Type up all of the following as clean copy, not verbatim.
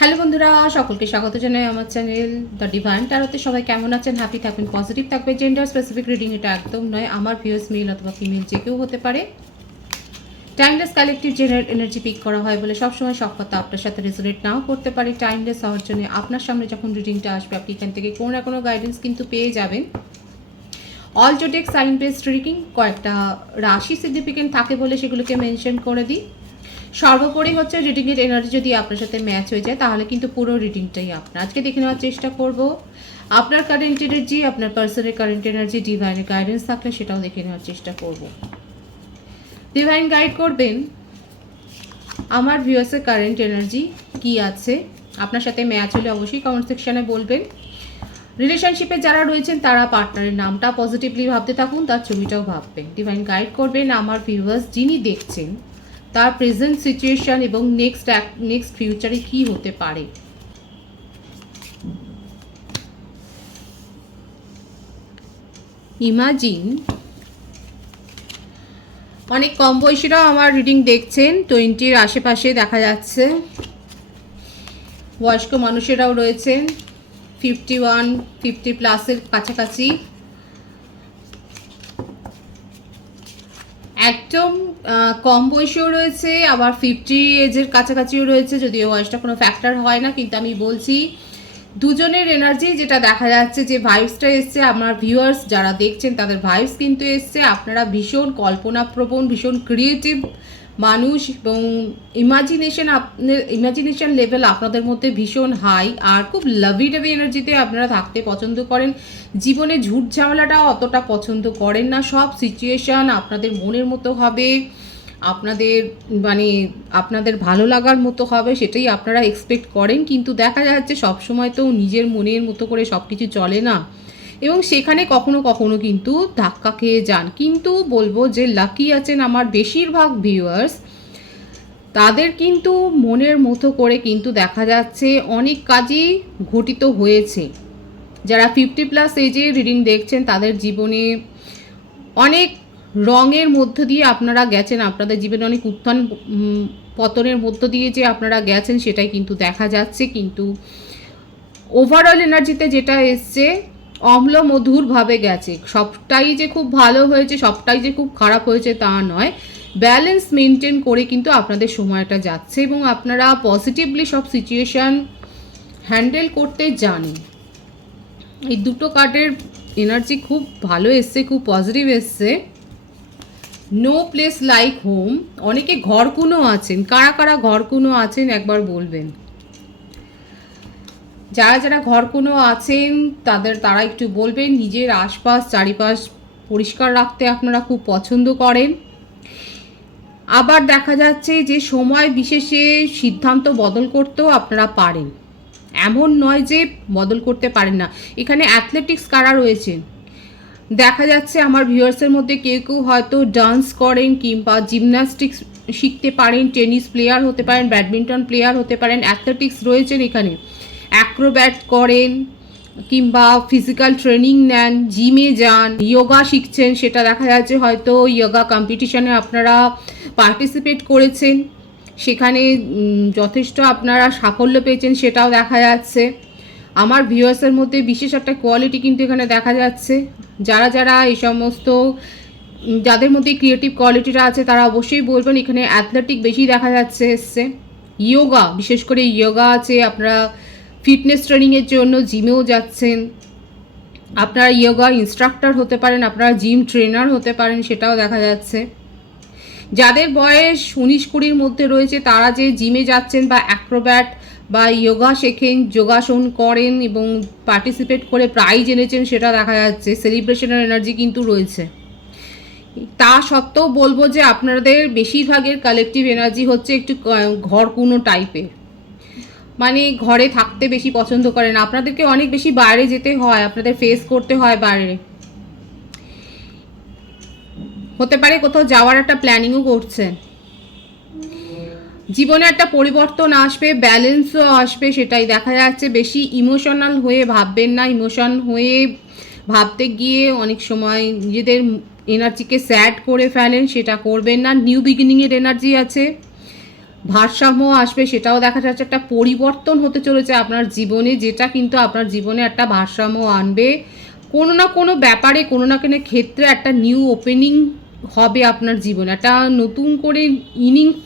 Hello বন্ধুরা, সকলকে স্বাগত জানাই আমার চ্যানেল দ্য ডিভাইন ট্যারোতে। সবাই কেমন আছেন? হ্যাপি থাকবেন, পজিটিভ থাকবে। জেন্ডার স্পেসিফিক রিডিং এটা একদম নয়। আমার ভিউয়ার্স মেল অথবা ফিমেল যে কেউ হতে পারে। Timeless collective general energy pick করা হয় বলে সবসময় সব কথা আপনার সাথে রেজোনেট নাও করতে পারে। টাইমলেস হওয়ার জন্য আপনার সামনে যখন রিডিংটা আসবে আপনি এখান থেকে কোনো না কোনো গাইডেন্স কিন্তু পেয়ে যাবেন। অল জোটেক সাইন বেসড রিডিং, কয়েকটা রাশি সিগনিফিকেন্ট থাকে বলে সেগুলোকে মেনশন করে দিই। সর্বোপরি হচ্ছে রিডিংয়ের এনার্জি যদি আপনার সাথে ম্যাচ হয়ে যায় তাহলে কিন্তু পুরো রিডিংটাই আপনার। আজকে দেখে নেওয়ার চেষ্টা করব আপনার কারেন্ট এনার্জি, আপনার পার্সনের কারেন্ট এনার্জি, ডিভাইনের গাইডেন্স থাকলে সেটাও দেখে নেওয়ার চেষ্টা করব। ডিভাইন গাইড করবেন আমার ভিউয়ার্সের কারেন্ট এনার্জি কি আছে, আপনার সাথে ম্যাচ হলে অবশ্যই কমেন্ট সেকশনে বলবেন। রিলেশনশিপে যারা রয়েছেন তারা পার্টনারের নামটা পজিটিভলি ভাবতে থাকুন, তার ছবিটাও ভাববেন। ডিভাইন গাইড করবেন আমার ভিউয়ার্স যিনি দেখছেন তার প্রেজেন্ট সিচুয়েশন এবং নেক্সট ফিউচারে কি হতে পারে। ইমাজিন অনেক কম বয়সীরাও আমার রিডিং দেখছেন, 20-র আশেপাশে দেখা যাচ্ছে। বয়স্ক মানুষেরাও রয়েছেন 51-50 প্লাসের কাছাকাছি। একদম কম বয়সীও রয়েছে, আবার 50 এজের কাছাকাছিও রয়েছে, যদিও বয়সটা কোনো ফ্যাক্টর হয় না। কিন্তু আমি বলছি দুজনের এনার্জি যেটা দেখা যাচ্ছে, যে ভাইবসটা এসছে আমার ভিউয়ার্স যারা দেখছেন তাদের ভাইবস কিন্তু এসছে। আপনারা ভীষণ কল্পনাপ্রবণ, ভীষণ ক্রিয়েটিভ মানুষ এবং ইমাজিনেশন লেভেল আপনাদের মধ্যে ভীষণ হাই, আর খুব লাভি টাভি এনার্জিতে আপনারা থাকতে পছন্দ করেন। জীবনে ঝুট ঝামেলাটাও অতটা পছন্দ করেন না। সব সিচুয়েশান আপনাদের মনের মতো হবে, আপনাদের ভালো লাগার মতো হবে, সেটাই আপনারা এক্সপেক্ট করেন। কিন্তু দেখা যাচ্ছে সবসময় তো নিজের মনের মতো করে সব কিছু চলে না, এবং সেখানে কখনো কখনো কিন্তু ধাক্কা খেয়ে যান। কিন্তু বলবো যে লাকি আছেন আমার বেশিরভাগ ভিউয়ার্স, তাদের কিন্তু মনের মতো করে কিন্তু দেখা যাচ্ছে অনেক কাজই ঘটিত হয়েছে। যারা 50+ এজে রিডিং দেখছেন তাদের জীবনে অনেক রঙের মধ্য দিয়ে আপনারা গেছেন, আপনাদের জীবনে অনেক উত্থান পতনের মধ্য দিয়ে যে আপনারা গেছেন সেটাই কিন্তু দেখা যাচ্ছে। কিন্তু ওভারঅল এনার্জিতে যেটা এসছে অম্ল মধুরভাবে গেছে। সবটাই যে খুব ভালো হয়েছে, সবটাই যে খুব খারাপ হয়েছে তা নয়। ব্যালেন্স মেনটেন করে কিন্তু আপনাদের সময়টা যাচ্ছে এবং আপনারা পজিটিভলি সব সিচুয়েশান হ্যান্ডেল করতে জানেন। এই দুটো কার্ডের এনার্জি খুব ভালো এসছে, খুব পজিটিভ এসছে। নো প্লেস লাইক হোম, অনেকে ঘরকুনো আছেন। কারা কারা ঘরকুনো আছেন একবার বলবেন। যারা যারা ঘরকুনো আছেন তারা একটু বলবেন। নিজের আশপাশ চারিপাশ পরিষ্কার রাখতে আপনারা খুব পছন্দ করেন। আবার দেখা যাচ্ছে যে সময় বিশেষে সিদ্ধান্ত বদল করতেও আপনারা পারেন, এমন নয় যে বদল করতে পারেন না। এখানে অ্যাথলেটিক্স কারা রয়েছেন দেখা যাচ্ছে আমার ভিউয়ার্সের মধ্যে কেউ কেউ হয়তো ডান্স করেন কিংবা জিমন্যাস্টিক্স শিখতে পারেন, টেনিস প্লেয়ার হতে পারেন, ব্যাডমিন্টন প্লেয়ার হতে পারেন। অ্যাথলেটিক্স রয়েছেন এখানে, অ্যাক্রোব্যাট করেন কিংবা ফিজিক্যাল ট্রেনিং নেন, জিমে যান, যোগা শিখছেন, সেটা দেখা যাচ্ছে হয়তো যোগা কম্পিটিশানে আপনারা পার্টিসিপেট করেছেন, সেখানে যথেষ্ট আপনারা সাফল্য পেয়েছেন, সেটাও দেখা যাচ্ছে। আমার ভিউয়ার্সের মধ্যে বিশেষ একটা কোয়ালিটি কিন্তু এখানে দেখা যাচ্ছে। যারা যারা এই সমস্ত যাদের মধ্যে ক্রিয়েটিভ কোয়ালিটিটা আছে তারা অবশ্যই বলবেন। এখানে অ্যাথলেটিক বেশি দেখা যাচ্ছে এসছে, যোগা, বিশেষ করে যোগা আছে। আপনারা ফিটনেস ট্রেনিংয়ের জন্য জিমেও যাচ্ছেন, আপনারা যোগা ইনস্ট্রাক্টর হতে পারেন, আপনারা জিম ট্রেনার হতে পারেন, সেটাও দেখা যাচ্ছে। যাদের বয়স 19-20-র মধ্যে রয়েছে তারা যে জিমে যাচ্ছেন বা অ্যাক্রোব্যাট বা যোগা শেখেন, যোগাসন করেন এবং পার্টিসিপেট করে প্রাইজ এনেছেন, সেটা দেখা যাচ্ছে। সেলিব্রেশনের এনার্জি কিন্তু রয়েছে। তা সত্ত্বেও বলবো যে আপনাদের বেশিরভাগের কালেকটিভ এনার্জি হচ্ছে একটু ঘরকুনো টাইপের, মানে ঘরে থাকতে বেশি পছন্দ করেন। আপনাদেরকে অনেক বেশি বাইরে যেতে হয়, আপনাদের ফেস করতে হয় বাইরে, হতে পারে কোথাও যাওয়ার একটা প্ল্যানিংও করছেন। জীবনে একটা পরিবর্তন আসবে, ব্যালেন্সও আসবে, সেটাই দেখা যাচ্ছে। বেশি ইমোশনাল হয়ে ভাববেন না। ইমোশন হয়ে ভাবতে গিয়ে অনেক সময় নিজেদের এনার্জিকে স্যাড করে ফেলেন, সেটা করবেন না। নিউ বিগিনিংয়ের এনার্জি আছে, ভারসাম্য আসবে, সেটাও দেখা যাচ্ছে। একটা পরিবর্তন হতে চলেছে আপনার জীবনে, যেটা কিন্তু আপনার জীবনে একটা ভারসাম্য আনবে। কোনো না কোনো ব্যাপারে, কোনো না কোনো ক্ষেত্রে একটা নিউ ওপেনিং হবে আপনার জীবনে, একটা নতুন করে ইনিংস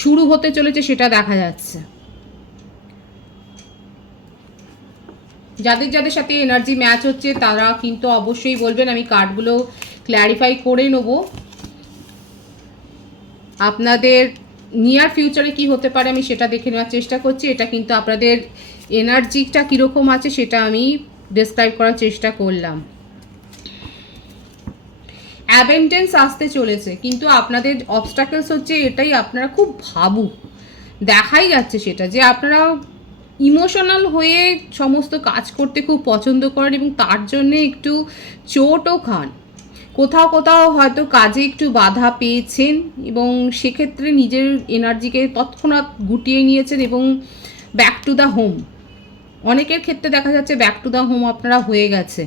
শুরু হতে চলেছে, সেটা দেখা যাচ্ছে। যাদের যাদের সাথে এনার্জি ম্যাচ হচ্ছে তারা কিন্তু অবশ্যই বলবেন, আমি কার্ডগুলো ক্ল্যারিফাই করে নেব। আপনাদের নিয়ার ফিউচারে কি হতে পারে আমি সেটা দেখে নেওয়ার চেষ্টা করছি। এটা কিন্তু আপনাদের এনার্জিটা কীরকম আছে সেটা আমি ডেসক্রাইব করার চেষ্টা করলাম। অ্যাবেন্ডেন্স আসতে চলেছে, কিন্তু আপনাদের অবস্টাকেলস হচ্ছে এটাই, আপনারা খুব ভাবুক, দেখাই যাচ্ছে সেটা, যে আপনারা ইমোশনাল হয়ে সমস্ত কাজ করতে খুব পছন্দ করেন এবং তার জন্যে একটু চোটও খান। কোথাও কোথাও হয়তো কাজে একটু বাধা পেয়েছেন এবং সেক্ষেত্রে নিজের এনার্জিকে তৎক্ষণাৎ গুটিয়ে নিয়েছেন এবং ব্যাক টু দ্য হোম। অনেকের ক্ষেত্রে দেখা যাচ্ছে ব্যাক টু দ্য হোম আপনারা হয়ে গেছে।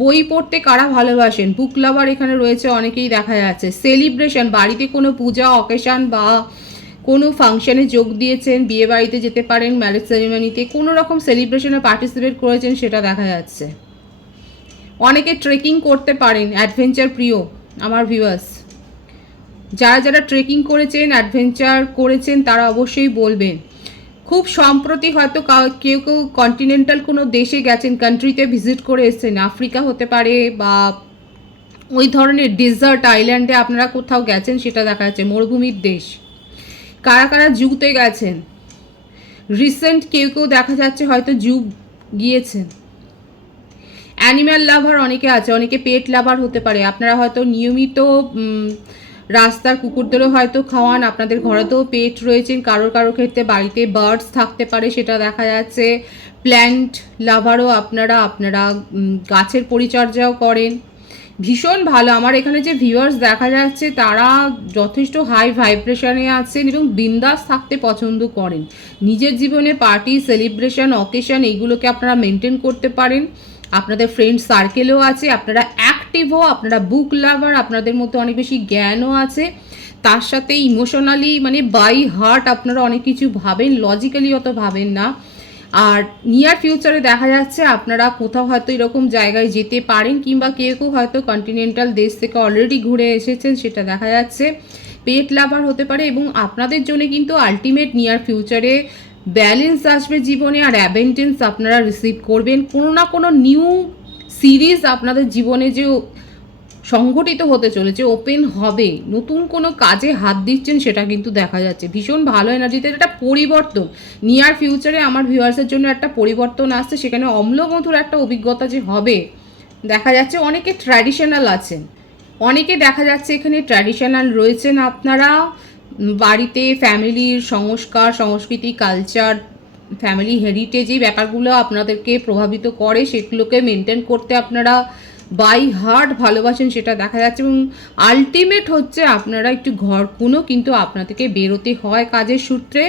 বই পড়তে কারা ভালোবাসেন, বুক লাভার এখানে রয়েছে অনেকেই দেখা যাচ্ছে। সেলিব্রেশন, বাড়িতে কোনো পূজা অকেশান বা কোনো ফাংশানে যোগ দিয়েছেন, বিয়ে বাড়িতে যেতে পারেন, ম্যারেজ সেরিমনিতে কোনো রকম সেলিব্রেশনে পার্টিসিপেট করেছেন, সেটা দেখা যাচ্ছে। অনেকে ট্রেকিং করতে পারেন, অ্যাডভেঞ্চার প্রিয় আমার ভিউয়ার্স। যারা যারা ট্রেকিং করেছেন, অ্যাডভেঞ্চার করেছেন, তারা অবশ্যই বলবেন। খুব সম্প্রতি হয়তো কেউ কেউ কন্টিনেন্টাল কোনো দেশে গেছেন, কান্ট্রিতে ভিজিট করে এসেছেন, আফ্রিকা হতে পারে বা ওই ধরনের ডেজার্ট আইল্যান্ডে আপনারা কোথাও গেছেন, সেটা দেখা যাচ্ছে। মরুভূমির দেশ, কারা কারা জুতে গেছেন, রিসেন্ট কেউ কেউ দেখা যাচ্ছে হয়তো জু গিয়েছেন। অ্যানিম্যাল লাভার অনেকে আছে, অনেকে পেট লাভার হতে পারে। আপনারা হয়তো নিয়মিত রাস্তার কুকুরদেরও হয়তো খাওয়ান, আপনাদের ঘরেতেও পেট রয়েছেন, কারোর কারোর ক্ষেত্রে বাড়িতে বার্ডস থাকতে পারে, সেটা দেখা যাচ্ছে। প্ল্যান্ট লাভারও আপনারা গাছের পরিচর্যাও করেন, ভীষণ ভালো। আমার এখানে যে ভিউয়ার্স দেখা যাচ্ছে তারা যথেষ্ট হাই ভাইব্রেশনে আছেন এবং বিন্দাস থাকতে পছন্দ করেন। নিজের জীবনে পার্টি, সেলিব্রেশন, অকেশন এইগুলোকে আপনারা মেনটেন করতে পারেন। আপনাদের ফ্রেন্ড সার্কেলও আছে, আপনারা অ্যাক্টিভও, আপনারা বুক লাভার, আপনাদের মধ্যে অনেক বেশি জ্ঞানও আছে। তার সাথে ইমোশনালি মানে বাই হার্ট আপনারা অনেক কিছু ভাবেন, লজিক্যালি অত ভাবেন না। আর নিয়ার ফিউচারে দেখা যাচ্ছে আপনারা কোথাও হয়তো এরকম জায়গায় যেতে পারেন, কিংবা কেউ কেউ হয়তো কন্টিনেন্টাল দেশ থেকে অলরেডি ঘুরে এসেছেন, সেটা দেখা যাচ্ছে। পেট লাভার হতে পারে এবং আপনাদের জন্য কিন্তু আলটিমেট নিয়ার ফিউচারে ব্যালেন্স আসবে জীবনে, আর অ্যাবেন্ডেন্স আপনারা রিসিভ করবেন। কোনো না কোনো নিউ সিরিজ আপনাদের জীবনে যে সংগঠিত হতে চলেছে, ওপেন হবে, নতুন কোনো কাজে হাত দিচ্ছেন, সেটা কিন্তু দেখা যাচ্ছে। ভীষণ ভালো এনার্জিতে একটা পরিবর্তন নিয়ার ফিউচারে আমার ভিউয়ার্সের জন্য একটা পরিবর্তন আসছে, সেখানে অম্লমধুর একটা অভিজ্ঞতা যে হবে দেখা যাচ্ছে। অনেকে ট্র্যাডিশনাল আছেন, অনেকে দেখা যাচ্ছে এখানে ট্র্যাডিশনাল রয়েছেন। আপনারা বাড়িতে ফ্যামিলির সংস্কার, সংস্কৃতি, কালচার, ফ্যামিলি হেরিটেজ, এই ব্যাপারগুলো আপনাদেরকে প্রভাবিত করে, সেগুলোকে মেনটেন করতে আপনারা বাই হার্ট ভালোবাসেন, সেটা দেখা যাচ্ছে। এবং আলটিমেট হচ্ছে আপনারা একটু ঘরকুনো কিন্তু আপনাদেরকে বেরোতে হয় কাজের সূত্রে।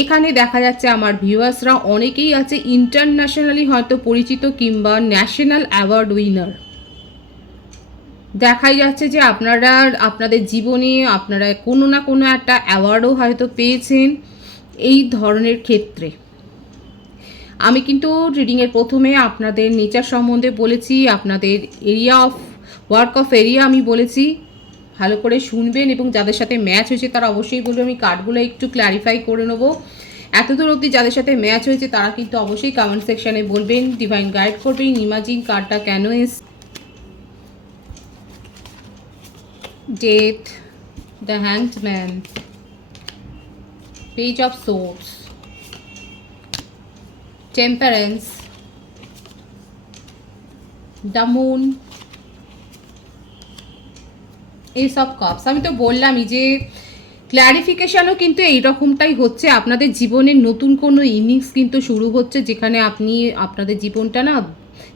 এখানে দেখা যাচ্ছে আমার ভিউয়ার্সরা অনেকেই আছে ইন্টারন্যাশনালি হয়তো পরিচিত কিংবা ন্যাশনাল অ্যাওয়ার্ড উইনার। দেখাই যাচ্ছে যে আপনারা আপনাদের জীবনে আপনারা কোনো না কোনো একটা অ্যাওয়ার্ডও হয়তো পেয়েছেন এই ধরনের ক্ষেত্রে। আমি কিন্তু রিডিংয়ের প্রথমে আপনাদের নেচার সম্বন্ধে বলেছি, আপনাদের area of work of area আমি বলেছি, ভালো করে শুনবেন এবং যাদের সাথে ম্যাচ হয়েছে তারা অবশ্যই বলবে। আমি কার্ডগুলো একটু ক্ল্যারিফাই করে নেবো। এতদূর অবধি যাদের সাথে ম্যাচ হয়েছে তারা কিন্তু অবশ্যই কমেন্ট সেকশানে বলবেন, ডিভাইন গাইড করবেন। ইমাজিন কার্ডটা কেন death, the hanged man, page of swords, temperance, the moon, এইসব কাপস। আমি তো বললামই যে ক্ল্যারিফিকেশানও কিন্তু এইরকমটাই হচ্ছে। আপনাদের জীবনের নতুন কোনো ইনিংস কিন্তু শুরু হচ্ছে, যেখানে আপনি আপনাদের জীবনটা না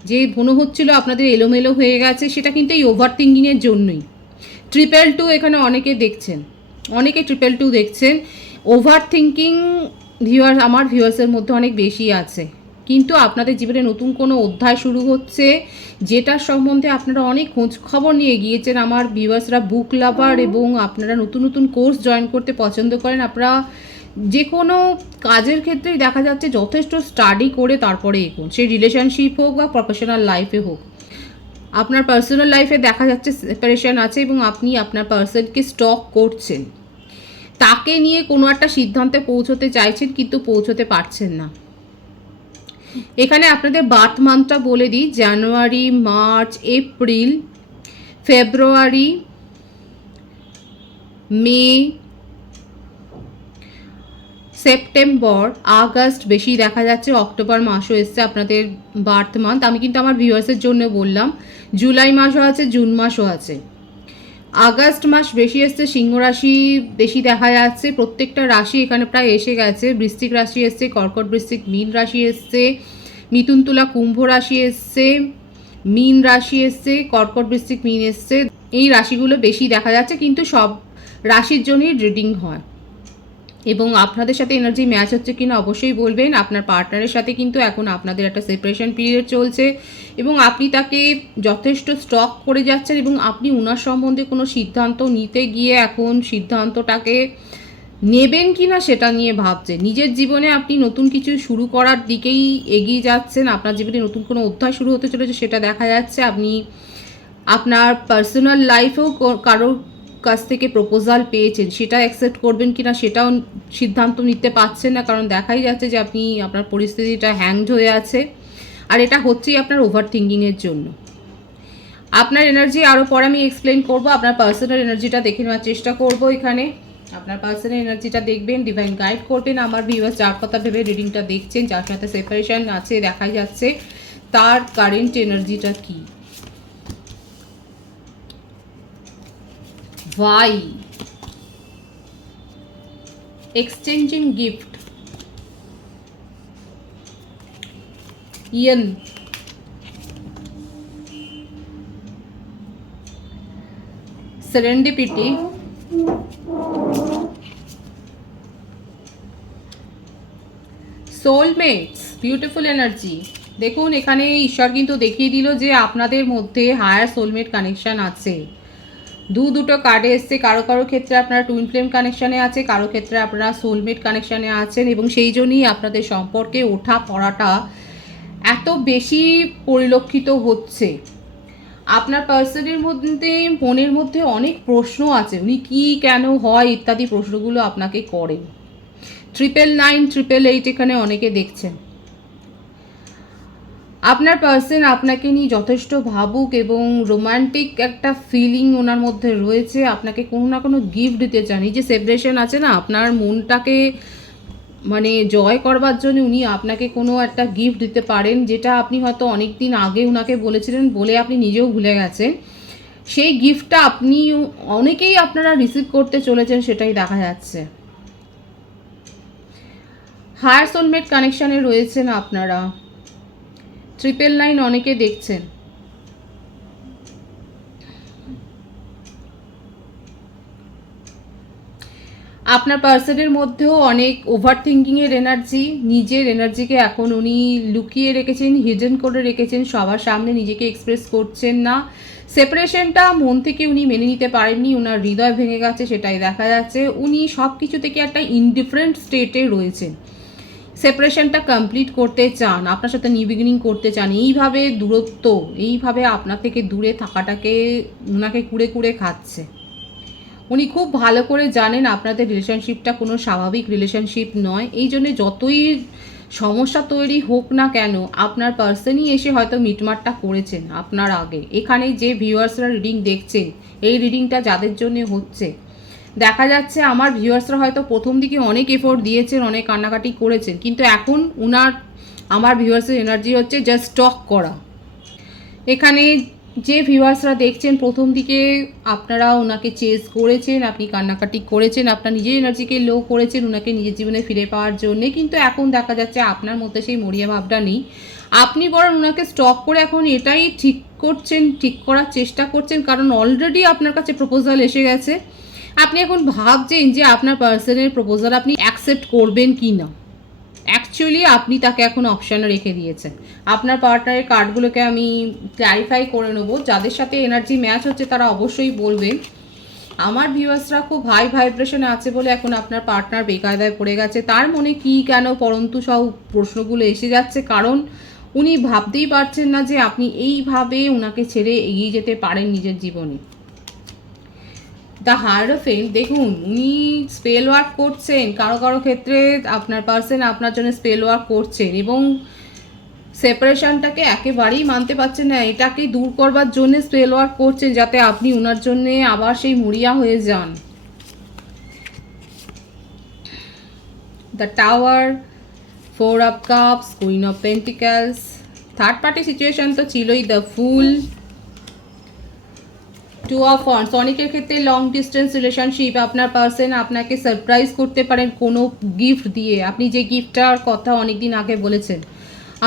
যে মনে হচ্ছিল আপনাদের এলোমেলো হয়ে গেছে, সেটা কিন্তু এই ওভার থিঙ্কিংয়ের জন্যই। 222 এখানে অনেকে দেখছেন, অনেকে 222 দেখছেন। ওভার থিঙ্কিং আমার ভিউয়ার্সের মধ্যে অনেক বেশি আছে, কিন্তু আপনাদের জীবনে নতুন কোনো অধ্যায় শুরু হচ্ছে, যেটার সম্বন্ধে আপনারা অনেক খোঁজ খবর নিয়ে গিয়েছেন। আমার ভিউয়ার্সরা বুক লাভার এবং আপনারা নতুন নতুন কোর্স জয়েন করতে পছন্দ করেন। আপনারা যে কোনো কাজের ক্ষেত্রেই দেখা যাচ্ছে যথেষ্ট স্টাডি করে তারপরে এগোন, সে রিলেশনশিপ হোক বা প্রফেশনাল লাইফে হোক। আপনার পার্সোনাল লাইফে দেখা যাচ্ছে সেপারেশন আছে এবং আপনি আপনার পার্সনকে স্টক করছেন, তাকে নিয়ে কোনো একটা সিদ্ধান্তে পৌঁছতে চাইছেন কিন্তু পৌঁছতে পারছেন না। এখানে আপনাদের বার্থ মান্থটা বলে দিই, জানুয়ারি, মার্চ, এপ্রিল, ফেব্রুয়ারি, মে, সেপ্টেম্বর, আগস্ট, বেশি দেখা যাচ্ছে অক্টোবর মাসও এসছে আপনাদের বার্থ মান্থ। আমি কিন্তু আমার ভিউয়ার্সের জন্য বললাম, জুলাই মাসও আছে, জুন মাসও আছে। আগস্ট মাস বেশি এসছে, সিংহ রাশি বেশি দেখা যাচ্ছে। প্রত্যেকটা রাশি এখানে প্রায় এসে গেছে। বৃশ্চিক রাশি এসছে, কর্কট বৃশ্চিক মীন রাশি এসছে, মিথুন তুলা কুম্ভ রাশি এসছে, মীন রাশি এসছে, কর্কট বৃশ্চিক মীন এসছে। এই রাশিগুলো বেশি দেখা যাচ্ছে, কিন্তু সব রাশির জন্যই রিডিং হয়। এবং আপনাদের সাথে এনার্জি ম্যাচ হচ্ছে কিনা অবশ্যই বলবেন। আপনার পার্টনারের সাথে কিন্তু এখন আপনাদের একটা সেপারেশন পিরিয়ড চলছে এবং আপনি তাকে যথেষ্ট স্টক করে যাচ্ছেন এবং আপনি ওনার সম্বন্ধে কোনো সিদ্ধান্ত নিতে গিয়ে এখন সিদ্ধান্তটাকে নেবেন কি না সেটা নিয়ে ভাবছেন। নিজের জীবনে আপনি নতুন কিছু শুরু করার দিকেই এগিয়ে যাচ্ছেন, আপনার জীবনে নতুন কোনো অধ্যায় শুরু হতে চলেছে সেটা দেখা যাচ্ছে। আপনি আপনার পার্সোনাল লাইফেও কারোর কাছ থেকে প্রপোজাল পেয়েছেন, সেটা অ্যাকসেপ্ট করবেন কি না সেটাও সিদ্ধান্ত নিতে পারছেন না, কারণ দেখাই যাচ্ছে যে আপনি আপনার পরিস্থিতিটা হ্যাংড হয়ে আছে। আর এটা হচ্ছেই আপনার ওভার থিঙ্কিংয়ের জন্য। আপনার এনার্জি আরও পরে আমি এক্সপ্লেন করবো। আপনার পার্সোনাল এনার্জিটা দেখে নেওয়ার চেষ্টা করব। এখানে আপনার পার্সোনাল এনার্জিটা দেখবেন, ডিভাইন গাইড করবেন। আমার ভিউয়ার্স যার কথা ভেবে রিডিংটা দেখছেন, যার সাথে সেপারেশন আছে দেখাই যাচ্ছে, তার কারেন্ট এনার্জিটা কী। Why? Exchanging gift. Ian. Serendipity. Soulmates. Beautiful energy. দেখুন এখানে ঈশ্বর কিন্তু দেখিয়ে দিল যে আপনাদের মধ্যে হায়ার সোলমেট কানেকশন আছে। দুটো কার্ডে এসছে। কারো কারো ক্ষেত্রে আপনারা টুইন ফ্লেম কানেকশানে আছে, কারো ক্ষেত্রে আপনারা সোলমেট কানেকশানে আছেন এবং সেই জন্যই আপনাদের সম্পর্কে ওঠা পড়াটা এত বেশি পরিলক্ষিত হচ্ছে। আপনার পার্সনের মধ্যে মনের মধ্যে অনেক প্রশ্ন আছে, উনি কি কেন হয় ইত্যাদি প্রশ্নগুলো আপনাকে করেন। 999, 888 এখানে অনেকে দেখছেন। আপনার পার্সন আপনাকে নিয়ে যথেষ্ট ভাবুক এবং রোমান্টিক একটা ফিলিং ওনার মধ্যে রয়েছে। আপনাকে কোনো না কোনো গিফট দিতে চান। এই যে সেপারেশন আছে না, আপনার মনটাকে মানে জয় করবার জন্য উনি আপনাকে কোনো একটা গিফট দিতে পারেন, যেটা আপনি হয়তো অনেক দিন আগে ওনাকে বলেছিলেন, বলে আপনি নিজেও ভুলে গেছেন। সেই গিফটটা আপনি অনেকেই আপনারা রিসিভ করতে চলেছেন, সেটাই দেখা যাচ্ছে। হায়ার সোলমেট কানেকশানে রয়েছেন আপনারা। 999 অনেকে দেখছেন। আপনার পার্সনের মধ্যেও অনেক ওভার থিঙ্কিংয়ের এনার্জি, নিজের এনার্জিকে এখন উনি লুকিয়ে রেখেছেন, হিডেন করে রেখেছেন, সবার সামনে নিজেকে এক্সপ্রেস করছেন না। সেপারেশনটা মন থেকে উনি মেনে নিতে পারেননি, ওনার হৃদয় ভেঙে গেছে, সেটাই দেখা যাচ্ছে। উনি সব কিছু থেকে একটা ইনডিফারেন্ট স্টেটে রয়েছেন। সেপারেশনটা কমপ্লিট করতে চান, আপনার সাথে নিউ বিগিনিং করতে চান। এইভাবে দূরত্ব, এইভাবে আপনার থেকে দূরে থাকাটাকে ওনাকে কুড়ে কুড়ে খাচ্ছে। উনি খুব ভালো করে জানেন আপনাদের রিলেশনশিপটা কোনো স্বাভাবিক রিলেশনশিপ নয়। এই জন্যে যতই সমস্যা তৈরি হোক না কেন, আপনার পার্সনই এসে হয়তো মিটমাটটা করেছেন আপনার আগে। এখানে যে ভিউয়ার্সরা রিডিং দেখছেন, এই রিডিংটা যাদের জন্য হচ্ছে, দেখা যাচ্ছে আমার ভিউয়ার্সরা হয়তো প্রথম দিকে অনেক এফোর্ট দিয়েছেন, অনেক কান্নাকাটি করেছেন, কিন্তু এখন আমার ভিউয়ার্সের এনার্জি হচ্ছে জাস্ট স্টক করা। এখানে যে ভিউয়ার্সরা দেখছেন, প্রথম দিকে আপনারা ওনাকে চেস করেছেন, আপনি কান্নাকাটি করেছেন, আপনার নিজের এনার্জিকে লো করেছেন ওনাকে নিজের জীবনে ফিরে পাওয়ার জন্যে, কিন্তু এখন দেখা যাচ্ছে আপনার মধ্যে সেই মরিয়া ভাবটা নেই। আপনি বরং ওনাকে স্টক করে এখন এটাই ঠিক করছেন, ঠিক করার চেষ্টা করছেন, কারণ অলরেডি আপনার কাছে প্রপোজাল এসে গেছে। আপনি এখন ভাবছেন যে আপনার পার্সনের প্রপোজাল আপনি অ্যাকসেপ্ট করবেন কি না। অ্যাকচুয়ালি আপনি তাকে এখন অপশানে রেখে দিয়েছেন। আপনার পার্টনারের কার্ডগুলোকে আমি ক্ল্যারিফাই করে নেব। যাদের সাথে এনার্জি ম্যাচ হচ্ছে তারা অবশ্যই বলবেন। আমার ভিউয়ার্সরা খুব হাই ভাইব্রেশনে আছে বলে এখন আপনার পার্টনার বেকায়দায় পড়ে গেছে। তার মনে কি কেন পরন্তু সব প্রশ্নগুলো এসে যাচ্ছে, কারণ উনি ভাবতেই পারছেন না যে আপনি এইভাবে উনাকে ছেড়ে এগিয়ে যেতে পারেন নিজের জীবনে। দ্য হায়ারোফেন্ট, দেখুন উনি স্পেল ওয়ার্ক করছেন, কারো কারো ক্ষেত্রে আপনার পার্সন আপনার জন্য স্পেল ওয়ার্ক করছেন এবং সেপারেশনটাকে একেবারেই মানতে পারছেন না, এটাকে দূর করবার জন্য স্পেল ওয়ার্ক করছেন যাতে আপনি ওনার জন্যে আবার সেই মরিয়া হয়ে যান। The tower, 4 of cups, queen of পেন্টিক্যালস, third party situation তো ছিলই, দ্য ফুল, 2 অফ ওয়ান্ডস। অনেকের ক্ষেত্রে লং ডিস্টেন্স রিলেশনশিপ, আপনার পার্সন আপনাকে সারপ্রাইজ করতে পারেন কোনো গিফট দিয়ে। আপনি যে গিফটটার কথা অনেকদিন আগে বলেছেন,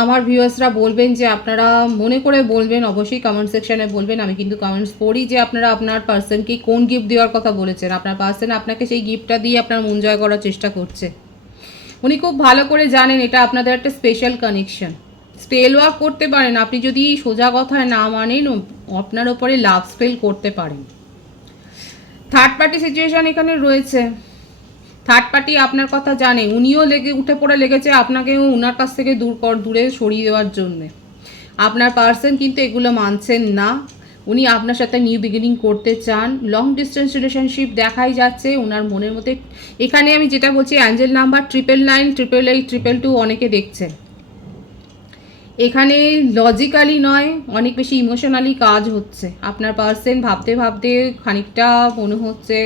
আমার ভিউয়ার্সরা বলবেন যে আপনারা মনে করে বলবেন, অবশ্যই কমেন্ট সেকশনে বলবেন, আমি কিন্তু কমেন্টস পড়ি, যে আপনারা আপনার পার্সনকে কোন গিফট দেওয়ার কথা বলেছেন। আপনার পার্সন আপনাকে সেই গিফটটা দিয়ে আপনার মন জয় করার চেষ্টা করছে। উনি খুব ভালো করে জানেন এটা আপনাদের একটা স্পেশাল কানেকশন। স্পেল ওয়ার্ক করতে পারেন, আপনি যদি সোজা কথায় না মানেন আপনার ওপরে লাভ স্পেল করতে পারেন। থার্ড পার্টি সিচুয়েশন এখানে রয়েছে, থার্ড পার্টি আপনার কথা জানে, উনিও উঠে পড়ে লেগেছে আপনাকেও ওনার কাছ থেকে দূরে সরিয়ে দেওয়ার জন্যে। আপনার পার্সন কিন্তু এগুলো মানছেন না, উনি আপনার সাথে নিউ বিগিনিং করতে চান। লং ডিস্টেন্স রিলেশনশিপ দেখাই যাচ্ছে ওনার মনের মধ্যে। এখানে আমি যেটা বলছি, অ্যাঞ্জেল নাম্বার 999, 888, 222 অনেকে দেখছেন। এখানে লজিক্যালি নয়, অনেক বেশি ইমোশনালি কাজ হচ্ছে। আপনার পার্সন ভাবতে ভাবতে খানিকটা মনে হচ্ছে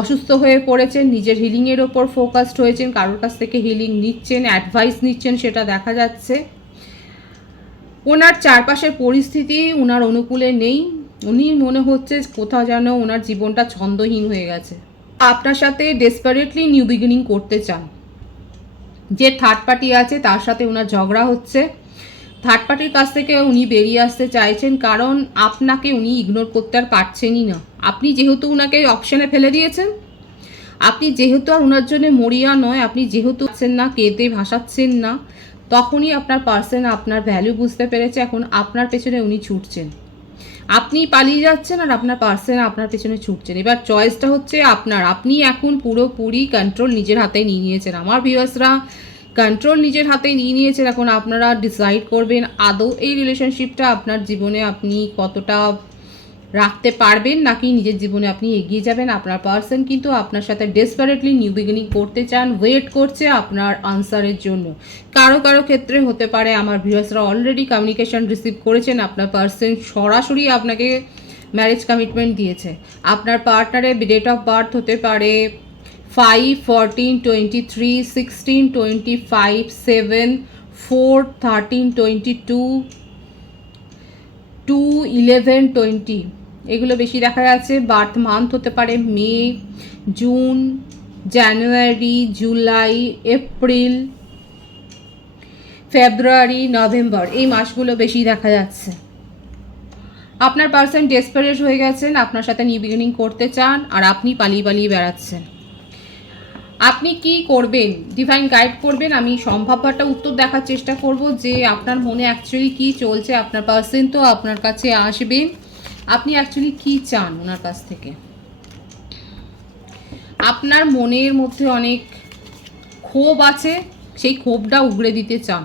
অসুস্থ হয়ে পড়েছেন, নিজের হিলিংয়ের ওপর ফোকাসড হয়েছেন, কারোর কাছ থেকে হিলিং নিচ্ছেন, অ্যাডভাইস নিচ্ছেন, সেটা দেখা যাচ্ছে। ওনার চারপাশের পরিস্থিতি ওনার অনুকূলে নেই, উনি মনে হচ্ছে কোথাও যেন ওনার জীবনটা ছন্দহীন হয়ে গেছে। আপনার সাথে ডেসপারেটলি নিউ বিগিনিং করতে চান। যে থার্ড পার্টি আছে তার সাথে ওনার ঝগড়া হচ্ছে, থার্ড পার্টির কাছ থেকে উনি বেরিয়ে আসতে চাইছেন, কারণ আপনাকে উনি ইগনোর করতে আর পারছেনই না। আপনি যেহেতু ওনাকে অপশনে ফেলে দিয়েছেন, আপনি যেহেতু আর ওনার জন্য মরিয়া নয়, আপনি যেহেতু আছেন না, কেঁদে ভাসাচ্ছেন না, তখনই আপনার পার্সন আপনার ভ্যালু বুঝতে পেরেছে। এখন আপনার পেছনে উনি ছুটছেন, আপনি পালিয়ে যাচ্ছেন আর আপনার পার্সন আপনার পেছনে ছুটছেন। এবার চয়েসটা হচ্ছে আপনার, আপনি এখন পুরোপুরি কন্ট্রোল নিজের হাতে নিয়ে নিয়েছেন। আমার ভিউয়ার্সরা কন্ট্রোল নিজের হাতে নিয়ে নিয়েছেন, এখন আপনারা ডিসাইড করবেন আদৌ এই রিলেশনশিপটা আপনার জীবনে আপনি কতটা রাখতে পারবেন, নাকি নিজের জীবনে আপনি এগিয়ে যাবেন। আপনার পার্সন কিন্তু আপনার সাথে ডেসপারেটলি নিউ বিগিনিং করতে চান, ওয়েট করছে আপনার আনসারের জন্য। কারো কারো ক্ষেত্রে হতে পারে আমার ভিউয়ার্সরা অলরেডি কমিউনিকেশন রিসিভ করেছেন, আপনার পার্সন সরাসরি আপনাকে ম্যারেজ কমিটমেন্ট দিয়েছে। আপনার পার্টনারের ডেট অফ বার্থ হতে পারে 5, 14, 23, 16, 25, 7, 4, 13, 22, 2, 11, 20, এগুলো বেশি দেখা যাচ্ছে। বার্থ মান্থ হতে পারে মে, জুন, জানুয়ারি, জুলাই, এপ্রিল, ফেব্রুয়ারি, নভেম্বর, এই মাসগুলো বেশি দেখা যাচ্ছে। আপনার পার্সন ডেসপারেট হয়ে গেছেন, আপনার সাথে নিউ বিগিনিং করতে চান, আর আপনি পালিয়ে পালিয়ে বেড়াচ্ছেন। আপনি কি করবেন, ডিভাইন গাইড করবেন। আমি সম্ভাব্যটা উত্তর দেখার চেষ্টা করব যে আপনার মনে অ্যাকচুয়ালি কি চলছে। আপনার পার্সন তো আপনার কাছে আসবেন, আপনি অ্যাকচুয়ালি কি চান ওনার কাছ থেকে। আপনার মনের মধ্যে অনেক ক্ষোভ আছে, সেই ক্ষোভটা উগড়ে দিতে চান।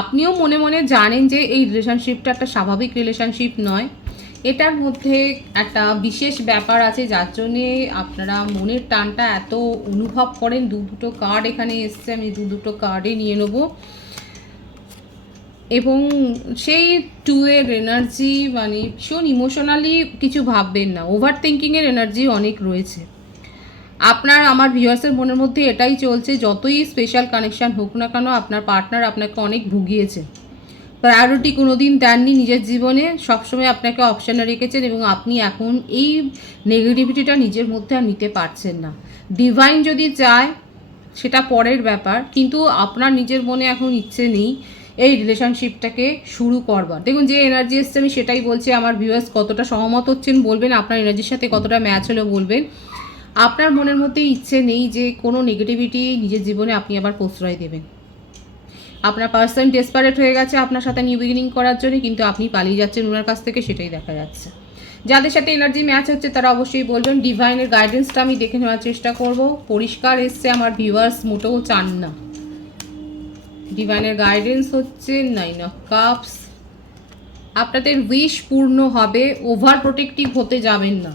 আপনিও মনে মনে জানেন যে এই রিলেশনশিপটা একটা স্বাভাবিক রিলেশনশিপ নয়, এটার মধ্যে একটা বিশেষ ব্যাপার আছে যার জন্যে আপনারা মনের টানটা এত অনুভব করেন। দুটো কার্ড এখানে এসছে, আমি দুটো কার্ডে নিয়ে নেব। এবং সেই 2 এর এনার্জি, মানে ভীষণ ইমোশনালি কিছু ভাববেন না, ওভার থিঙ্কিংয়ের এনার্জি অনেক রয়েছে আপনার। আমার ভিউয়ার্সের মনের মধ্যে এটাই চলছে, যতই স্পেশাল কানেকশান হোক না কেন আপনার পার্টনার আপনাকে অনেক ভুগিয়েছে, প্রায়োরিটি কোনো দিন দেননি নিজের জীবনে, সবসময় আপনাকে অপশানে রেখেছেন এবং আপনি এখন এই নেগেটিভিটিটা নিজের মধ্যে আর নিতে পারছেন না। ডিভাইন যদি চায় সেটা পরের ব্যাপার, কিন্তু আপনার নিজের মনে এখন ইচ্ছে নেই এই রিলেশনশিপটাকে শুরু করবার। দেখুন যে এনার্জি এসছে আমি সেটাই বলছি। আমার ভিউয়ার্স কতটা সহমত হচ্ছেন বলবেন, আপনার এনার্জির সাথে কতটা ম্যাচ হলো বলবেন। আপনার মনের মধ্যে ইচ্ছে নেই যে কোনো নেগেটিভিটি নিজের জীবনে আপনি আবার প্রশ্রয় দেবেন। আপনার পার্সন ডেসপারেট হয়ে গেছে আপনার সাথে নিউ বিগিনিং করার জন্য, কিন্তু আপনি পালিয়ে যাচ্ছেন ওনার কাছ থেকে, সেটাই দেখা যাচ্ছে। যাদের সাথে এনার্জি ম্যাচ হচ্ছে তারা অবশ্যই বলবেন। ডিভাইনের গাইডেন্সটা আমি দেখে নেওয়ার চেষ্টা করব। পরিষ্কার এসছে, আমার ভিউয়ার্স মোটেও চান না। ডিভাইনের গাইডেন্স হচ্ছে 9 অফ কাপস। আপনাদের উইশ পূর্ণ হবে, ওভার প্রোটেক্টিভ হতে যাবেন না,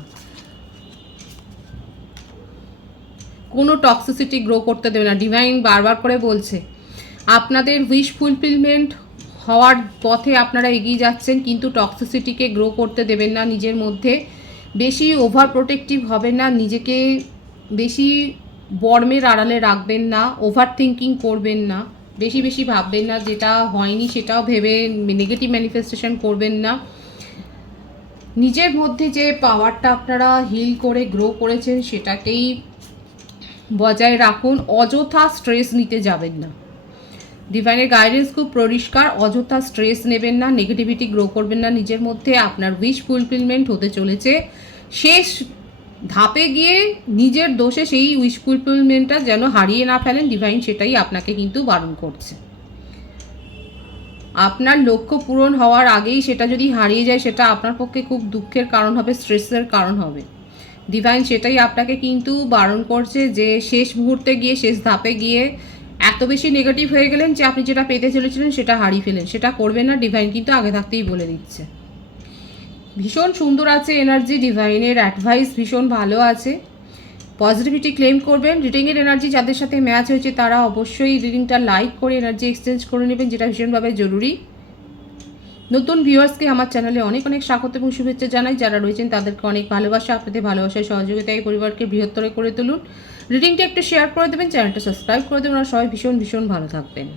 কোনো টক্সিসিটি গ্রো করতে দেবে না। ডিভাইন বারবার করে বলছে আপনাদের উইশ ফুলফিলমেন্ট হওয়ার পথে আপনারা এগিয়ে যাচ্ছেন, কিন্তু টক্সিসিটিকে গ্রো করতে দেবেন না নিজের মধ্যে। বেশি ওভার প্রোটেক্টিভ হবেন না, নিজেকে বেশি বর্মের আড়ালে রাখবেন না, ওভার থিঙ্কিং করবেন না, বেশি বেশি ভাববেন না, যেটা হয়নি সেটাও ভেবে নেগেটিভ ম্যানিফেস্টেশন করবেন না। নিজের মধ্যে যে পাওয়ারটা আপনারা হিল করে গ্রো করেছেন সেটাকেই বজায় রাখুন, অযথা স্ট্রেস নিতে যাবেন না। ডিভাইনের গাইডেন্স খুব পরিষ্কার, অযথা স্ট্রেস নেবেন না, নেগেটিভিটি গ্রো করবেন না নিজের মধ্যে। আপনার উইশ ফুলফিলমেন্ট হতে চলেছে, শেষ ধাপে গিয়ে নিজের দোষে সেই উইশ ফুলফিলমেন্টটা যেন হারিয়ে না ফেলেন, ডিভাইন সেটাই আপনাকে কিন্তু বারণ করছে। আপনার লক্ষ্য পূরণ হওয়ার আগেই সেটা যদি হারিয়ে যায় সেটা আপনার পক্ষে খুব দুঃখের কারণ হবে, স্ট্রেসের কারণ হবে। ডিভাইন সেটাই আপনাকে কিন্তু বারণ করছে যে শেষ মুহূর্তে গিয়ে, শেষ ধাপে গিয়ে এত বেশি নেগেটিভ হয়ে গেলেন যে আপনি যেটা পেতে চলেছিলেন সেটা হারিয়ে ফেলেন, সেটা করবেন না। ডিভাইন কিন্তু আগে থাকতেই বলে দিচ্ছে। ভীষণ সুন্দর আছে এনার্জি, ডিভাইনের অ্যাডভাইস ভীষণ ভালো আছে। পজিটিভিটি ক্লেম করবেন। রিডিংয়ের এনার্জি যাদের সাথে ম্যাচ হয়েছে তারা অবশ্যই রিডিংটা লাইক করে এনার্জি এক্সচেঞ্জ করে নেবেন, যেটা ভীষণভাবে জরুরি। নতুন ভিউয়ার্সকে আমার চ্যানেলে অনেক অনেক স্বাগত এবং শুভেচ্ছা জানাই। যারা রয়েছেন তাদেরকে অনেক ভালোবাসা, আপনাদের ভালোবাসায় সহযোগিতায় পরিবারকে বৃহত্তর করে তুলুন। রিডিংটা একটু শেয়ার করে দেবেন, চ্যানেলটা সাবস্ক্রাইব করে দেবেন, আর সবাই ভীষণ ভীষণ ভালো থাকবেন।